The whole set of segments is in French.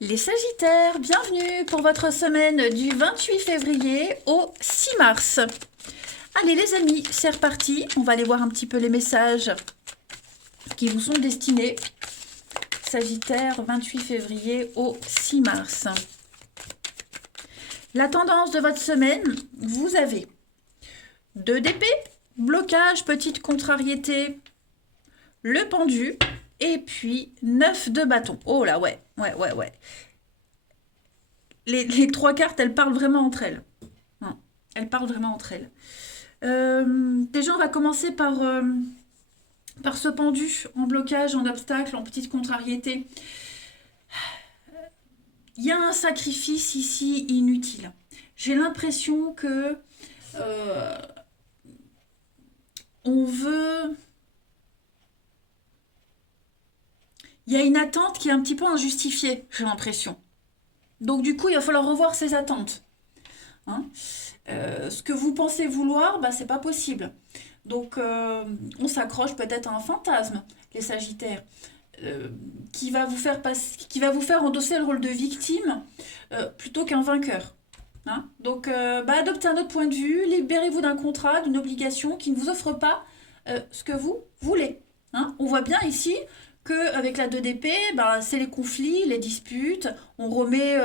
Les Sagittaires, bienvenue pour votre semaine du 28 février au 6 mars. Allez les amis, c'est reparti. On va aller voir un petit peu les messages qui vous sont destinés. Sagittaire, 28 février au 6 mars. La tendance de votre semaine, vous avez 2 d'épée, blocage, petite contrariété, le pendu, et puis 9 de bâton. Oh là, ouais. Les 3 cartes, elles parlent vraiment entre elles. Hein, elles parlent vraiment entre elles. Déjà, on va commencer par ce pendu en blocage, en obstacle, en petite contrariété. Il y a un sacrifice ici inutile. J'ai l'impression que euh, on veut... Il y a une attente qui est un petit peu injustifiée, j'ai l'impression. Donc du coup, il va falloir revoir ses attentes. Hein. Ce que vous pensez vouloir, bah, c'est pas possible. Donc on s'accroche peut-être à un fantasme, les Sagittaires, euh, qui va vous faire endosser le rôle de victime plutôt qu'un vainqueur. Hein. Donc bah, adoptez un autre point de vue, libérez-vous d'un contrat, d'une obligation qui ne vous offre pas ce que vous voulez. Hein. On voit bien ici qu'avec la 2 d'épée, bah, c'est les conflits, les disputes, on remet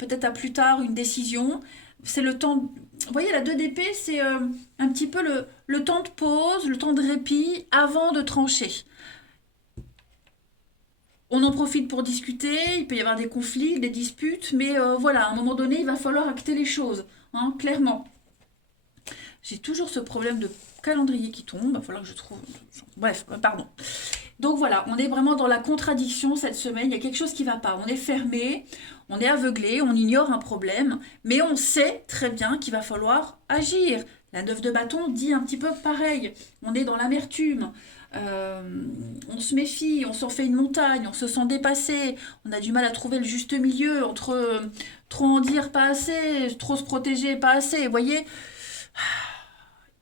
peut-être à plus tard une décision. C'est le temps. Vous voyez, la 2 d'épée, c'est un petit peu le temps de pause, le temps de répit avant de trancher. On en profite pour discuter, il peut y avoir des conflits, des disputes, mais voilà, à un moment donné, il va falloir acter les choses, hein, clairement. J'ai toujours ce problème de calendrier qui tombe, il va falloir que je trouve... Bref, pardon. Donc voilà, on est vraiment dans la contradiction cette semaine, il y a quelque chose qui ne va pas. On est fermé, on est aveuglé, on ignore un problème, mais on sait très bien qu'il va falloir agir. La 9 de bâton dit un petit peu pareil, on est dans l'amertume, euh, on se méfie, on s'en fait une montagne, on se sent dépassé, on a du mal à trouver le juste milieu entre trop en dire pas assez, trop se protéger pas assez, vous voyez,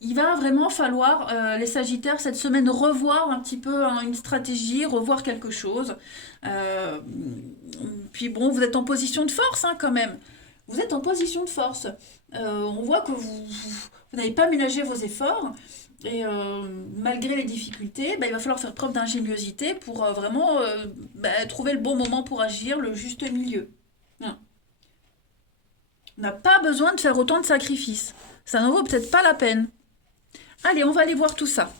il va vraiment falloir, les Sagittaires, cette semaine, revoir un petit peu hein, une stratégie, revoir quelque chose. Euh, Puis bon, vous êtes en position de force hein, quand même. Vous êtes en position de force. On voit que vous n'avez pas ménagé vos efforts. Et malgré les difficultés, bah, il va falloir faire preuve d'ingéniosité pour vraiment bah, trouver le bon moment pour agir, le juste milieu. Hein. On n'a pas besoin de faire autant de sacrifices. Ça n'en vaut peut-être pas la peine. Allez, on va aller voir tout ça.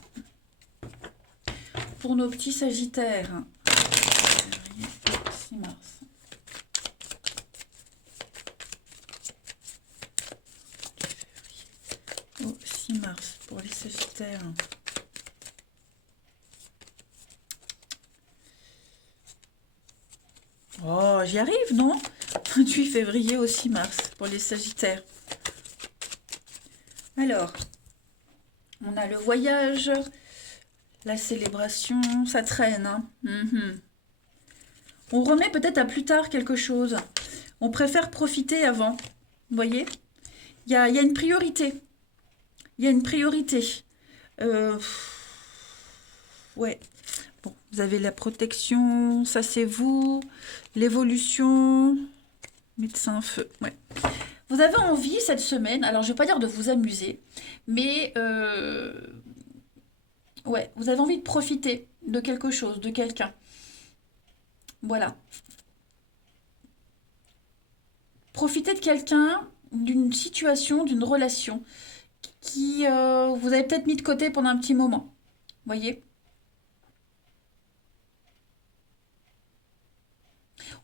Pour nos petits Sagittaires. 6 mars. Au 6 mars pour les Sagittaires. Oh, j'y arrive, non? 28 février au 6 mars pour les Sagittaires. Alors, on a le voyage, la célébration, ça traîne. Hein. On remet peut-être à plus tard quelque chose. On préfère profiter avant. Vous voyez, il y a une priorité. Il y a une priorité. Euh, ouais. Bon, vous avez la protection, ça c'est vous. L'évolution. Médecin feu. Ouais. Vous avez envie cette semaine, alors je ne vais pas dire de vous amuser, mais ouais, vous avez envie de profiter de quelque chose, de quelqu'un. Voilà. Profiter de quelqu'un, d'une situation, d'une relation qui vous avez peut-être mis de côté pendant un petit moment. Voyez.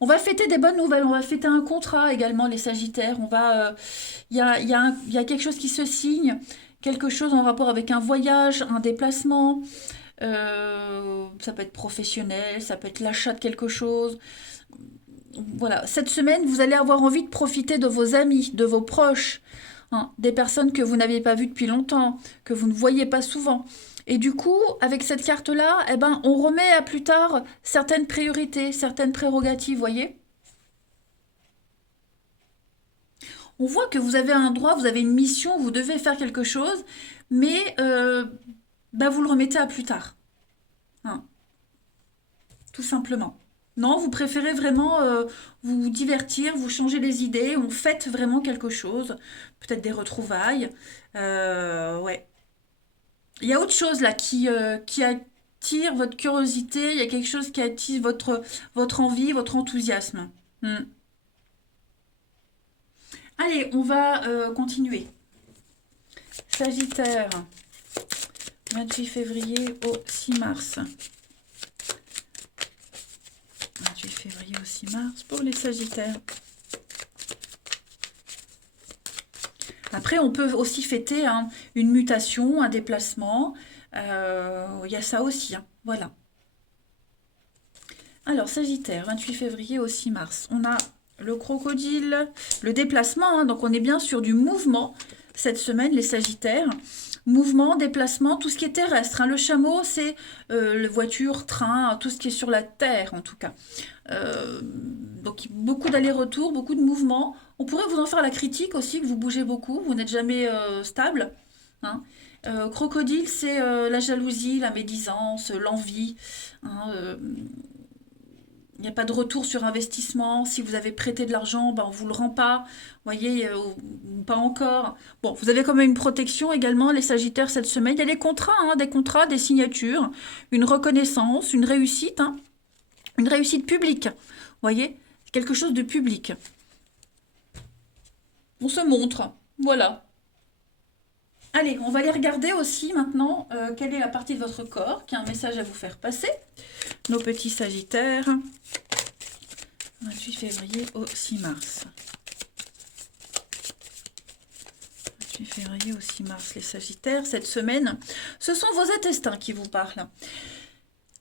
On va fêter des bonnes nouvelles, on va fêter un contrat également, les Sagittaires. Il y a quelque chose qui se signe, quelque chose en rapport avec un voyage, un déplacement. Ça peut être professionnel, ça peut être l'achat de quelque chose. Voilà, cette semaine, vous allez avoir envie de profiter de vos amis, de vos proches, hein, des personnes que vous n'aviez pas vues depuis longtemps, que vous ne voyez pas souvent. Et du coup, avec cette carte-là, eh ben, on remet à plus tard certaines priorités, certaines prérogatives, voyez. On voit que vous avez un droit, vous avez une mission, vous devez faire quelque chose, mais bah, vous le remettez à plus tard, hein, tout simplement. Non, vous préférez vraiment vous divertir, vous changer les idées, on fête vraiment quelque chose, peut-être des retrouvailles. Ouais. Il y a autre chose là qui attire votre curiosité, il y a quelque chose qui attise votre envie, votre enthousiasme. Hmm. Allez, on va continuer. Sagittaire, 28 février au 6 mars. 28 février au 6 mars pour les Sagittaires. Après, on peut aussi fêter hein, une mutation, un déplacement. Il y a ça aussi. Hein, voilà. Alors, Sagittaire, 28 février au 6 mars. On a le crocodile, le déplacement. Hein, donc, on est bien sur du mouvement cette semaine, les Sagittaires. Mouvement, déplacement, tout ce qui est terrestre. Hein. Le chameau, c'est les voitures, trains, tout ce qui est sur la terre, en tout cas. Donc, beaucoup d'allers-retours, beaucoup de mouvements. On pourrait vous en faire la critique aussi, que vous bougez beaucoup, vous n'êtes jamais stable. Hein. Crocodile, c'est la jalousie, la médisance, l'envie. Hein, il n'y a pas de retour sur investissement. Si vous avez prêté de l'argent, ben on ne vous le rend pas. Vous voyez, ou pas encore. Bon, vous avez quand même une protection également, les Sagittaires, cette semaine. Il y a des contrats, des signatures, une reconnaissance, hein, une réussite publique. Vous voyez, quelque chose de public. On se montre. Voilà. Allez, on va aller regarder aussi maintenant quelle est la partie de votre corps qui a un message à vous faire passer. Nos petits Sagittaires. 28 février au 6 mars. 28 février au 6 mars, les Sagittaires, cette semaine, ce sont vos intestins qui vous parlent.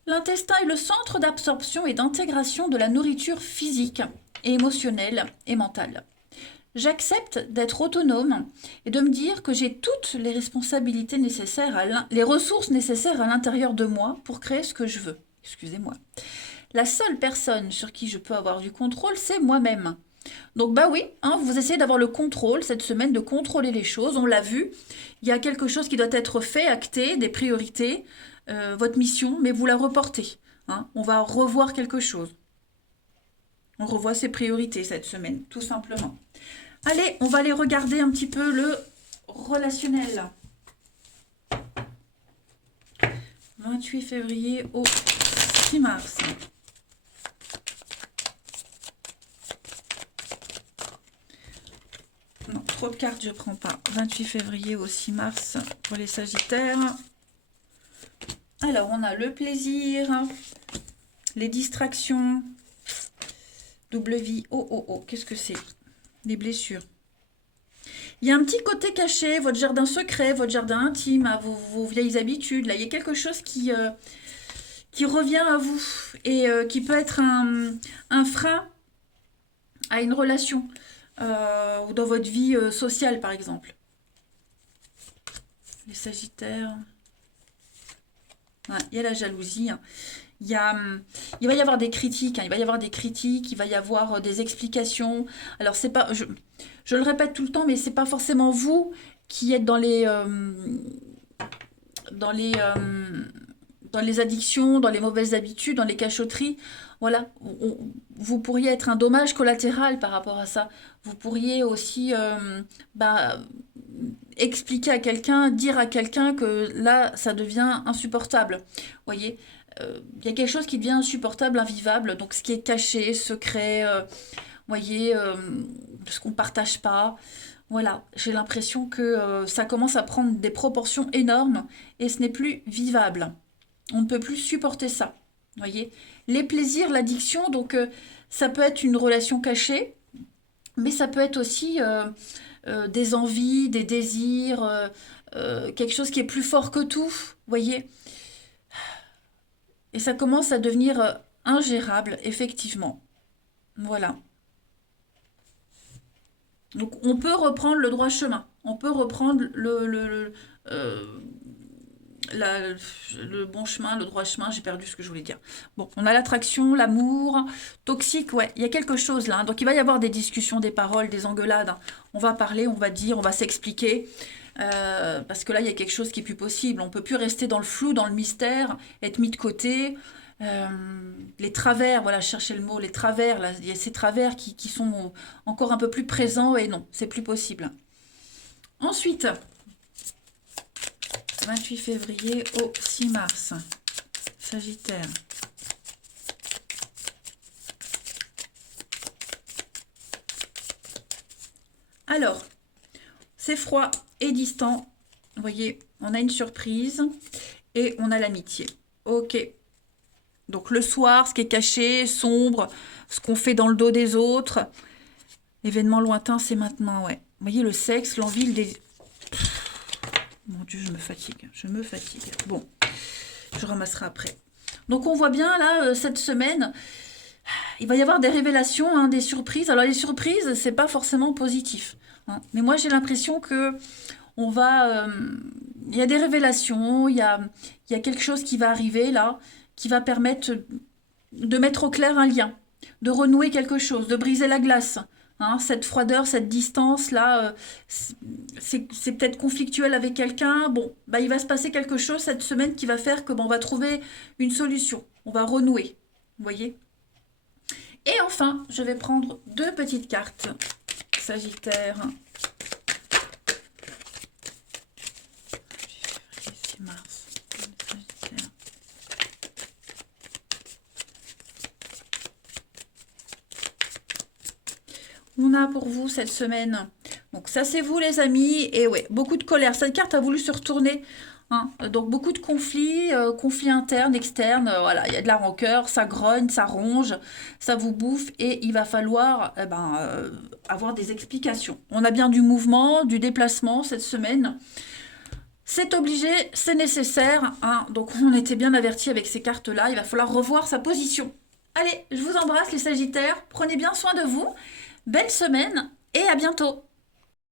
L'intestin est le centre d'absorption et d'intégration de la nourriture physique, et émotionnelle et mentale. J'accepte d'être autonome et de me dire que j'ai toutes les responsabilités nécessaires, les ressources nécessaires à l'intérieur de moi pour créer ce que je veux. Excusez-moi. La seule personne sur qui je peux avoir du contrôle, c'est moi-même. Donc bah oui, hein, vous essayez d'avoir le contrôle cette semaine, de contrôler les choses, on l'a vu. Il y a quelque chose qui doit être fait, acté, des priorités, votre mission, mais vous la reportez. Hein. On va revoir quelque chose. On revoit ses priorités cette semaine, tout simplement. Allez, on va aller regarder un petit peu le relationnel. 28 février au 6 mars. Non, trop de cartes, je ne prends pas. 28 février au 6 mars pour les Sagittaires. Alors, on a le plaisir, les distractions, double vie, qu'est-ce que c'est? Des blessures. Il y a un petit côté caché, votre jardin secret, votre jardin intime, hein, vos vieilles habitudes. Là, il y a quelque chose qui revient à vous et qui peut être un frein à une relation ou dans votre vie sociale, par exemple. Les Sagittaires. Ouais, il y a la jalousie. Hein. Il va y avoir des critiques, hein, il va y avoir des critiques, il va y avoir des explications. Alors c'est pas, je le répète tout le temps, mais c'est pas forcément vous qui êtes dans les, dans les addictions, dans les mauvaises habitudes, dans les cachotteries. Voilà, vous pourriez être un dommage collatéral par rapport à ça. Vous pourriez aussi expliquer à quelqu'un, dire à quelqu'un que là, ça devient insupportable. Vous voyez, il y a quelque chose qui devient insupportable, invivable, donc ce qui est caché, secret, voyez, ce qu'on ne partage pas. Voilà, j'ai l'impression que ça commence à prendre des proportions énormes et ce n'est plus vivable. On ne peut plus supporter ça. Voyez, les plaisirs, l'addiction, donc ça peut être une relation cachée, mais ça peut être aussi des envies, des désirs, quelque chose qui est plus fort que tout. Voyez, et ça commence à devenir ingérable, effectivement. Voilà. Donc on peut reprendre le droit chemin. On peut reprendre la- le bon chemin, le droit chemin. J'ai perdu ce que je voulais dire. Bon, on a l'attraction, l'amour, toxique, ouais. Il y a quelque chose là. Hein. Donc il va y avoir des discussions, des paroles, des engueulades. Hein. On va parler, on va dire, on va s'expliquer. Parce que là, il y a quelque chose qui est plus possible. On ne peut plus rester dans le flou, dans le mystère, être mis de côté. les travers, voilà, je cherchais le mot, les travers, là, il y a ces travers qui sont encore un peu plus présents, et non, c'est plus possible. Ensuite, 28 février au 6 mars, Sagittaire. Alors, c'est froid et distant. Vous voyez, on a une surprise et on a l'amitié. Ok. Donc le soir, ce qui est caché, sombre, ce qu'on fait dans le dos des autres. Événement lointain, c'est maintenant, ouais. Vous voyez, le sexe, l'envie, le désir. Mon Dieu, je me fatigue. Je me fatigue. Bon, je ramasserai après. Donc on voit bien, là, cette semaine, il va y avoir des révélations, hein, des surprises. Alors les surprises, c'est pas forcément positif, hein. Mais moi, j'ai l'impression que on va... il y a des révélations, il y a quelque chose qui va arriver, là, qui va permettre de mettre au clair un lien, de renouer quelque chose, de briser la glace. Hein, cette froideur, cette distance-là, c'est peut-être conflictuel avec quelqu'un. Bon, bah, il va se passer quelque chose cette semaine qui va faire que on va trouver une solution. On va renouer, vous voyez. Et enfin, je vais prendre 2 petites cartes. Sagittaire. 6 mars. Sagittaire. On a pour vous cette semaine. Donc ça c'est vous les amis. Et ouais, beaucoup de colère. Cette carte a voulu se retourner. Hein. Donc beaucoup de conflits, conflits internes, externes. Voilà, il y a de la rancœur, ça grogne, ça ronge, ça vous bouffe. Et il va falloir avoir des explications. On a bien du mouvement, du déplacement cette semaine. C'est obligé, c'est nécessaire. Hein. Donc on était bien avertis avec ces cartes-là. Il va falloir revoir sa position. Allez, je vous embrasse les Sagittaires. Prenez bien soin de vous. Belle semaine et à bientôt.